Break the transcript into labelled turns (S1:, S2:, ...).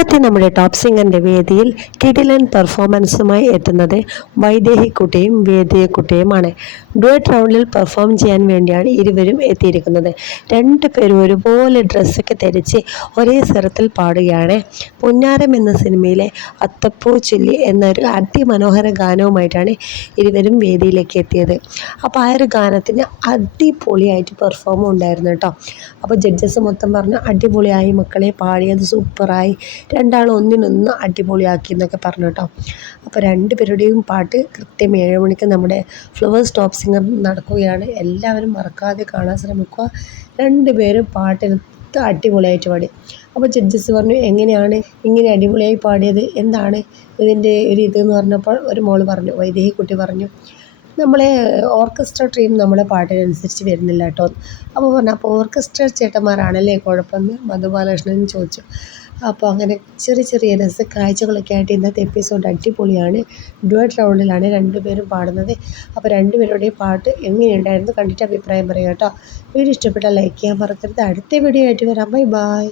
S1: ഇന്നത്തെ നമ്മുടെ ടോപ്പ് സിംഗറിന്റെ വേദിയിൽ കിടിലൻ പെർഫോമൻസുമായി എത്തുന്നത് വൈദേഹിക്കുട്ടിയും വേദിയക്കുട്ടിയുമാണ്. ഡുവറ്റ് റൗണ്ടിൽ പെർഫോം ചെയ്യാൻ വേണ്ടിയാണ് ഇരുവരും എത്തിയിരിക്കുന്നത്. രണ്ട് പേരും ഒരുപോലെ ഡ്രസ്സൊക്കെ ധരിച്ച് ഒരേ സ്വരത്തിൽ പാടുകയാണ്. പുന്നാരം എന്ന സിനിമയിലെ അത്തപ്പൂ ചൊല്ലി എന്നൊരു അതിമനോഹര ഗാനവുമായിട്ടാണ് ഇരുവരും വേദിയിലേക്ക് എത്തിയത്. അപ്പോൾ ആ ഒരു ഗാനത്തിന് അടിപൊളിയായിട്ട് പെർഫോമും ഉണ്ടായിരുന്നു കേട്ടോ. അപ്പോൾ ജഡ്ജസ് മൊത്തം പറഞ്ഞു അടിപൊളിയായി മക്കളെ പാടിയത് സൂപ്പറായി രണ്ടാളും ഒന്നിനൊന്ന് അടിപൊളിയാക്കി എന്നൊക്കെ പറഞ്ഞു കേട്ടോ. അപ്പോൾ രണ്ട് പേരുടെയും പാട്ട് കൃത്യം ഏഴ് മണിക്ക് നമ്മുടെ ഫ്ലവേഴ്സ് ടോപ്പ് സിംഗർ നടക്കുകയാണ്. എല്ലാവരും മറക്കാതെ കാണാൻ ശ്രമിക്കുക. രണ്ട് പേരും പാട്ടിന് അടിപൊളിയായിട്ട് പാടി. അപ്പോൾ ജഡ്ജസ് പറഞ്ഞു എങ്ങനെയാണ് ഇങ്ങനെ അടിപൊളിയായി പാടിയത്? എന്താണ് ഇതിന്റെ ഒരു ഇതെന്ന് പറഞ്ഞപ്പോൾ ഒരു മോൾ പറഞ്ഞു വൈദേഹി കുട്ടി പറഞ്ഞു നമ്മളെ ഓർക്കസ്ട്ര ടീം നമ്മളെ പാട്ടിനനുസരിച്ച് വരുന്നില്ല കേട്ടോ. അപ്പോൾ പറഞ്ഞു അപ്പോൾ ഓർക്കസ്ട്ര ചേട്ടന്മാരാണല്ലേ കുഴപ്പമെന്ന്? മധുബാലകൃഷ്ണൻ ചോദിച്ചു. അപ്പോൾ അങ്ങനെ ചെറിയ ചെറിയ രസ കാഴ്ചകളൊക്കെ ആയിട്ട് ഇന്നത്തെ എപ്പിസോഡ് അടിപൊളിയാണ്. ഡുവറ്റ് റൗണ്ടിലാണ് രണ്ടുപേരും പാടുന്നത്. അപ്പോൾ രണ്ടുപേരുടെയും പാട്ട് എങ്ങനെയുണ്ടായിരുന്നു കണ്ടിട്ട് അഭിപ്രായം പറയുക കേട്ടോ. വീഡിയോ ഇഷ്ടപ്പെട്ടാൽ ലൈക്ക് ചെയ്യാൻ മറക്കരുത്. അടുത്ത വീഡിയോ ആയിട്ട് വരാം. Bye bye